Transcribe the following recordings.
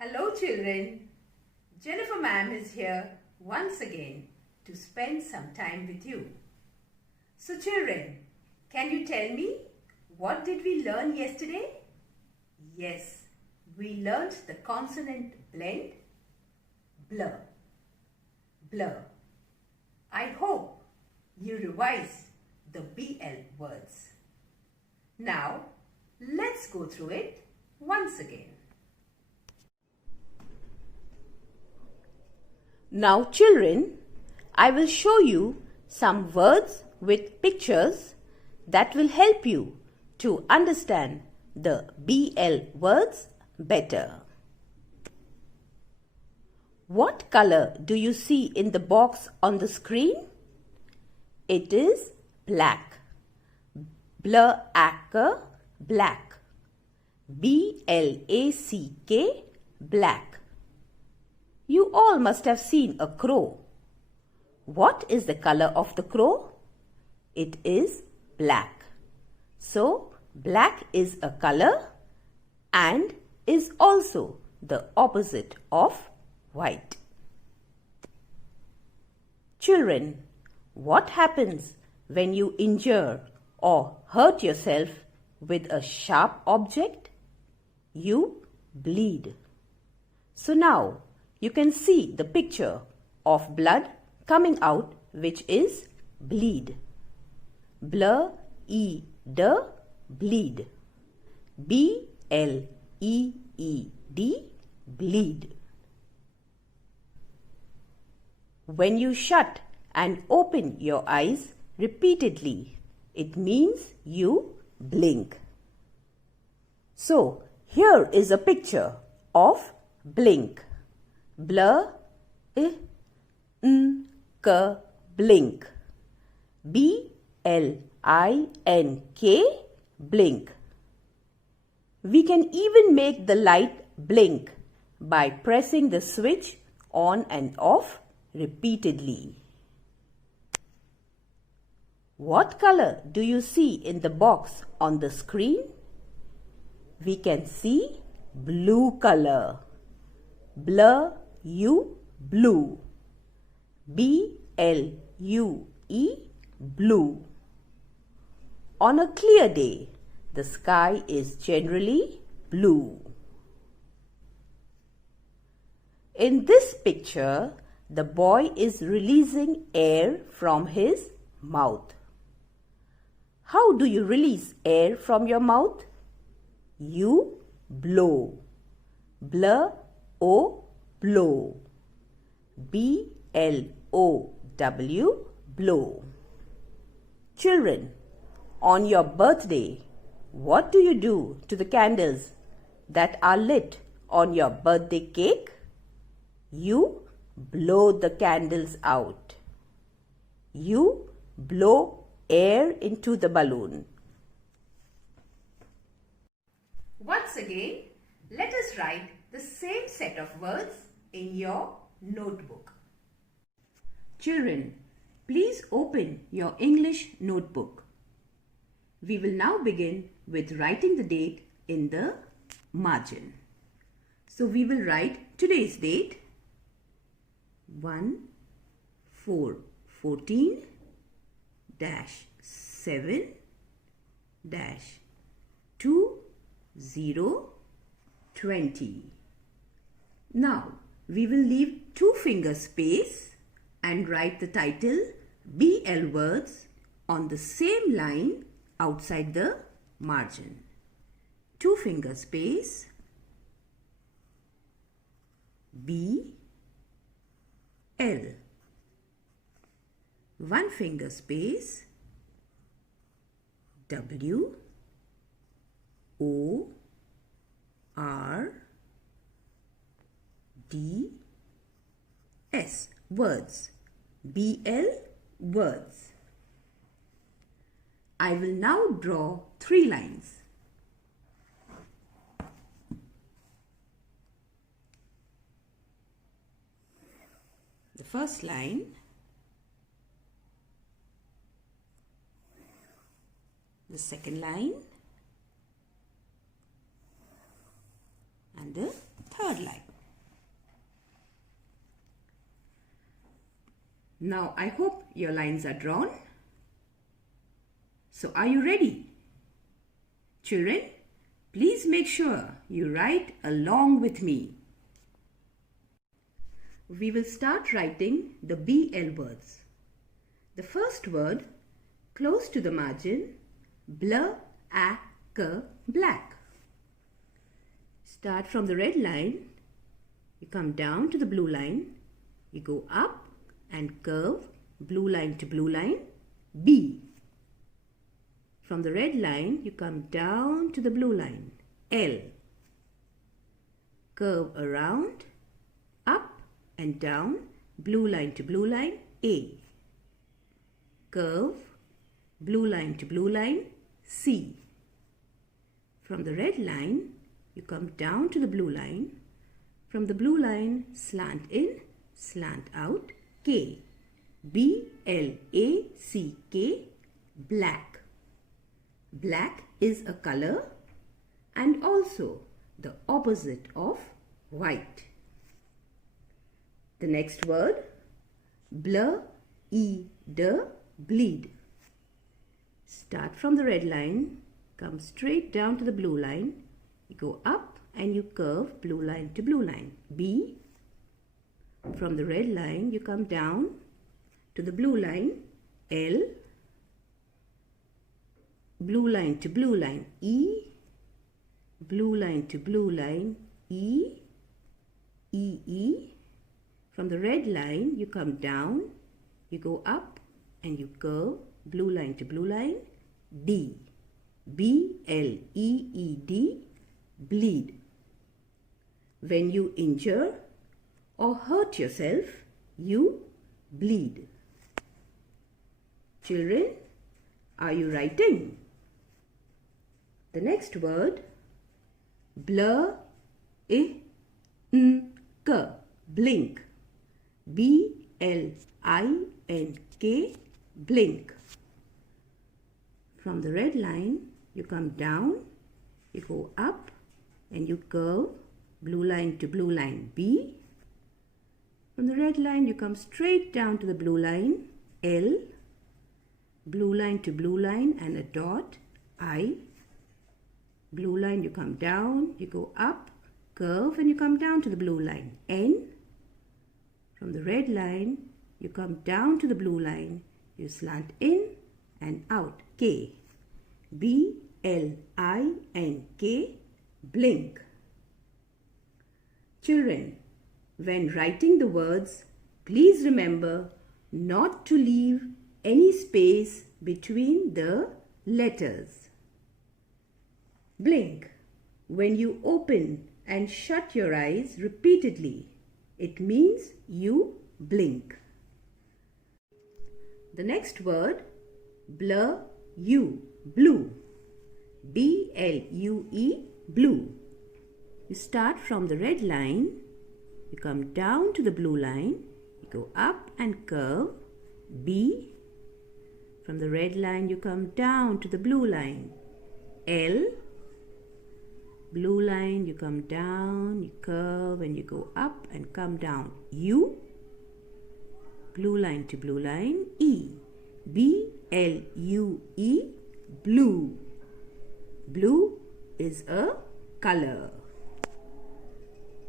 Hello children, Jennifer ma'am is here once again to spend some time with you. So children, can you tell me what did we learn yesterday? Yes, we learnt the consonant blend, blur, blur. I hope you revised the BL words. Now, let's go through it once again. Now children, I will show you some words with pictures that will help you to understand the BL words better. What color do you see in the box on the screen? It is black. Black, black. B-L-A-C-K, black. You all must have seen a crow. What is the color of the crow? It is black. So, black is a color and is also the opposite of white. Children, what happens when you injure or hurt yourself with a sharp object? You bleed. So now, you can see the picture of blood coming out, which is bleed. Bleed, bleed. B-L-E-E-D, bleed. When you shut and open your eyes repeatedly, it means you blink. So, here is a picture of blink. Blink, blink. B-L-I-N-K, blink. We can even make the light blink by pressing the switch on and off repeatedly. What color do you see in the box on the screen? We can see blue color. Blue, blue. B-L-U-E, blue. On a clear day, the sky is generally blue. In this picture, the boy is releasing air from his mouth. How do you release air from your mouth? You blow. Blow, blow. B-L-O-W, blow. Children, on your birthday, what do you do to the candles that are lit on your birthday cake? You blow the candles out. You blow air into the balloon. Once again, let us write the same set of words in your notebook. Children, please open your English notebook. We will now begin with writing the date in the margin. So we will write today's date 1-4-14-7-2020. Now we will leave 2 finger space and write the title BL words on the same line outside the margin. 2 finger space B L. 1 finger space W O R D S, words. BL words. I will now draw 3 lines. The first line, the second line, and the third line. Now I hope your lines are drawn. So are you ready? Children, please make sure you write along with me. We will start writing the BL words. The first word, close to the margin, black. Start from the red line, you come down to the blue line, you go up and curve blue line to blue line, B. From the red line, you come down to the blue line, L. Curve around, up and down, blue line to blue line, A. Curve, blue line to blue line, C. From the red line, you come down to the blue line. From the blue line, slant in, slant out, K. B-L-A-C-K, black. Black is a color and also the opposite of white. The next word, bleed. Start from the red line, come straight down to the blue line, you go up and you curve blue line to blue line, B. From the red line, you come down to the blue line, L. Blue line to blue line, E. Blue line to blue line, E. From the red line, you come down, you go up and you curve blue line to blue line, D. B-L-E-E-D, bleed. When you injure or hurt yourself, you bleed. Children, are you writing? The next word, blink, blink. B-L-I-N-K, blink. From the red line, you come down, you go up and you curve blue line to blue line, B. From the red line, you come straight down to the blue line, L. Blue line to blue line and a dot, I. Blue line, you come down, you go up, curve and you come down to the blue line, N. From the red line, you come down to the blue line, you slant in and out, K. B-L-I-N-K, blink. Children, when writing the words, please remember not to leave any space between the letters. Blink. When you open and shut your eyes repeatedly, it means you blink. The next word, blue. B-L-U-E, blue. You start from the red line, you come down to the blue line, you go up and curve, B. From the red line, you come down to the blue line, L. Blue line, you come down, you curve and you go up and come down, U. Blue line to blue line, E. B-L-U-E, blue. Blue is a color.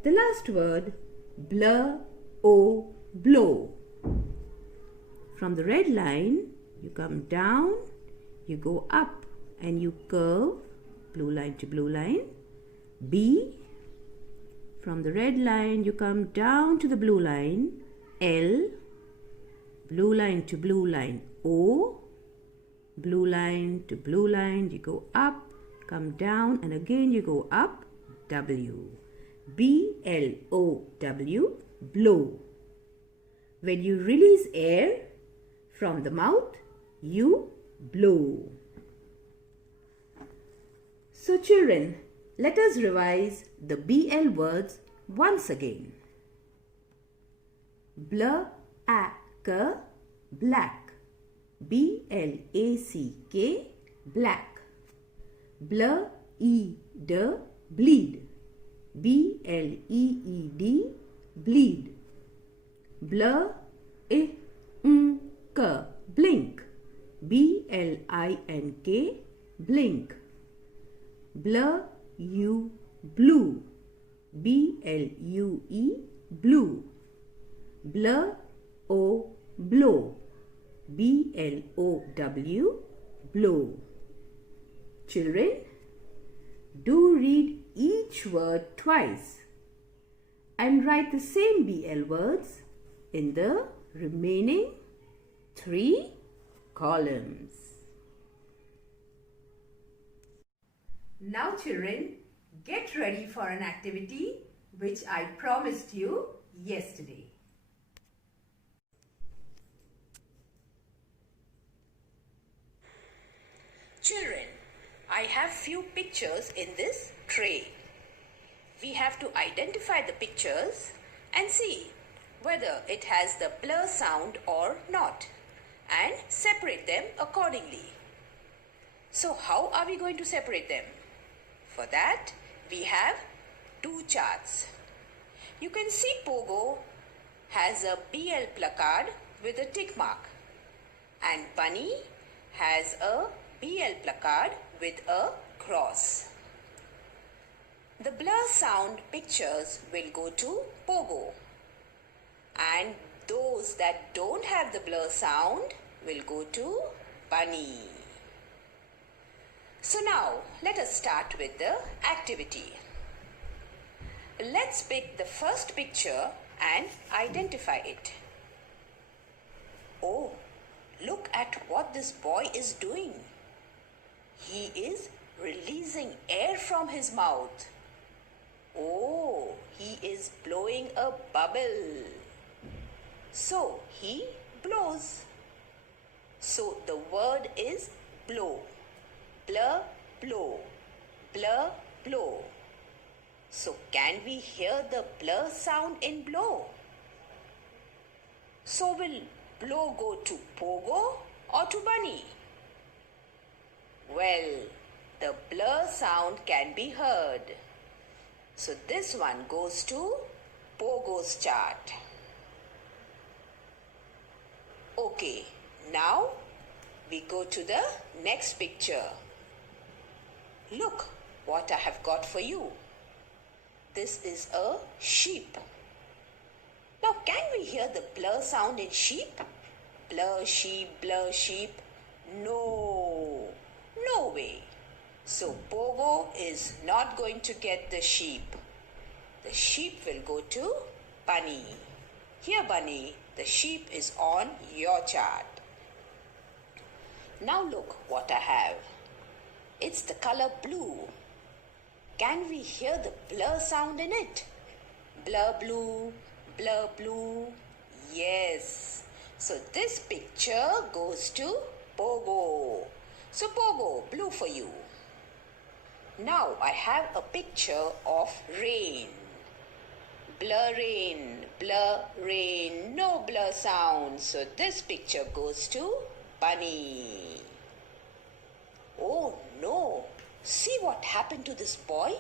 The last word, blow. From the red line, you come down, you go up and you curve blue line to blue line, B. From the red line, you come down to the blue line, L. Blue line to blue line, O. Blue line to blue line, you go up, come down and again you go up, W. B-L-O-W, blow. When you release air from the mouth, you blow. So children, let us revise the BL words once again. Black. B-L-A-C-K, black. Bleed. B-L-E-E-D, bleed. Blink, blink. B-L-I-N-K, blink. Blue, blue. B-L-U-E, blue. Blow, blow. B-L-O-W, blow. Children, do read each word twice and write the same BL words in the remaining 3 columns. Now children, get ready for an activity which I promised you yesterday. Children, I have few pictures in this tray. We have to identify the pictures and see whether it has the blur sound or not and separate them accordingly. So how are we going to separate them? For that, we have 2 charts. You can see Pogo has a BL placard with a tick mark and Bunny has a BL placard with a cross. The blur sound pictures will go to Pogo and those that don't have the blur sound will go to Bunny. So now let us start with the activity. Let's pick the first picture and identify it. Oh, look at what this boy is doing. He is releasing air from his mouth. Oh, he is blowing a bubble. So he blows. So the word is blow. Blur, blow. Blur, blow. So can we hear the blur sound in blow? So will blow go to Pogo or to Bunny? Well, the blur sound can be heard. So this one goes to Pogo's chart. Okay, now we go to the next picture. Look what I have got for you. This is a sheep. Now can we hear the blur sound in sheep? Blur sheep, blur sheep. No, no way. So Pogo is not going to get the sheep. The sheep will go to Bunny. Here Bunny, the sheep is on your chart. Now look what I have. It's the color blue. Can we hear the blur sound in it? Blur blue, blur blue. Yes. So this picture goes to Pogo. So Pogo, blue for you. Now I have a picture of rain. Blur rain, no blur sound. So this picture goes to Bunny. Oh no, see what happened to this boy?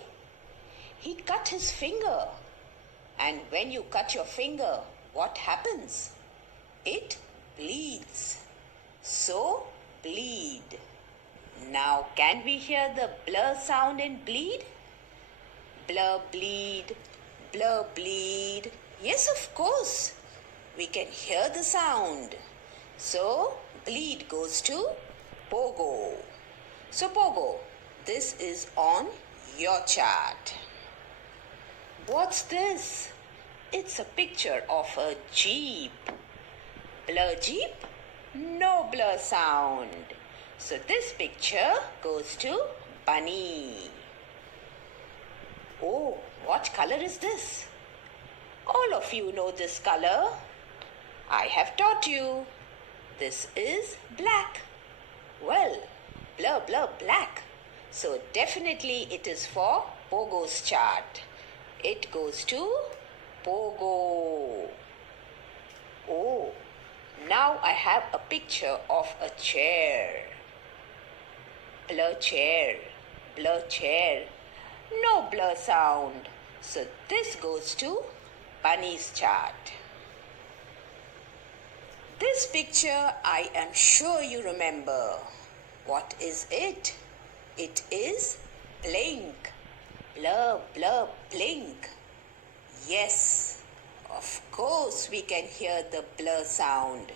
He cut his finger. And when you cut your finger, what happens? It bleeds. So bleed. Now can we hear the blur sound in bleed? Blur bleed, blur bleed. Yes, of course. We can hear the sound. So bleed goes to Pogo. So Pogo, this is on your chart. What's this? It's a picture of a jeep. Blur jeep? No blur sound. So this picture goes to Bunny. Oh, what color is this? All of you know this color. I have taught you. This is black. Well, blur, blur, black. So definitely it is for Pogo's chart. It goes to Pogo. Oh, now I have a picture of a chair. Blur chair, blur chair. No blur sound. So this goes to Bunny's chart. This picture I am sure you remember. What is it? It is blink. Blur, blur, blink. Yes, of course we can hear the blur sound.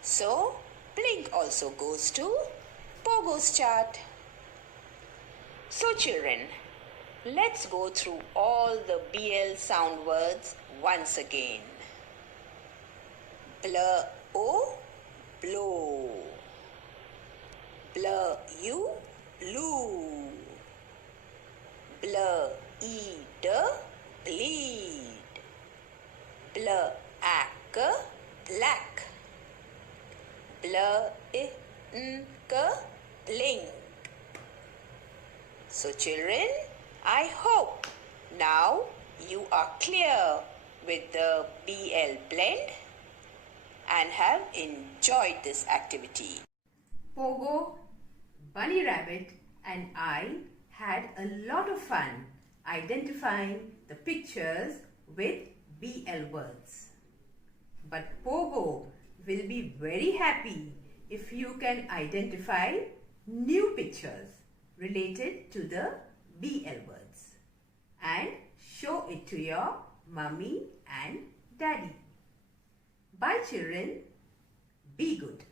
So, blink also goes to Pogo's chart. So children, let's go through all the BL sound words once again. Blur O, blow. Blur U, blue. Blur E, bleed. Blur ak, black. Blur ink, blink. So children, I hope now you are clear with the BL blend and have enjoyed this activity. Pogo, Bunny Rabbit and I had a lot of fun identifying the pictures with BL words. But Pogo will be very happy if you can identify new pictures related to the BL words and show it to your mummy and daddy. Bye children. Be good.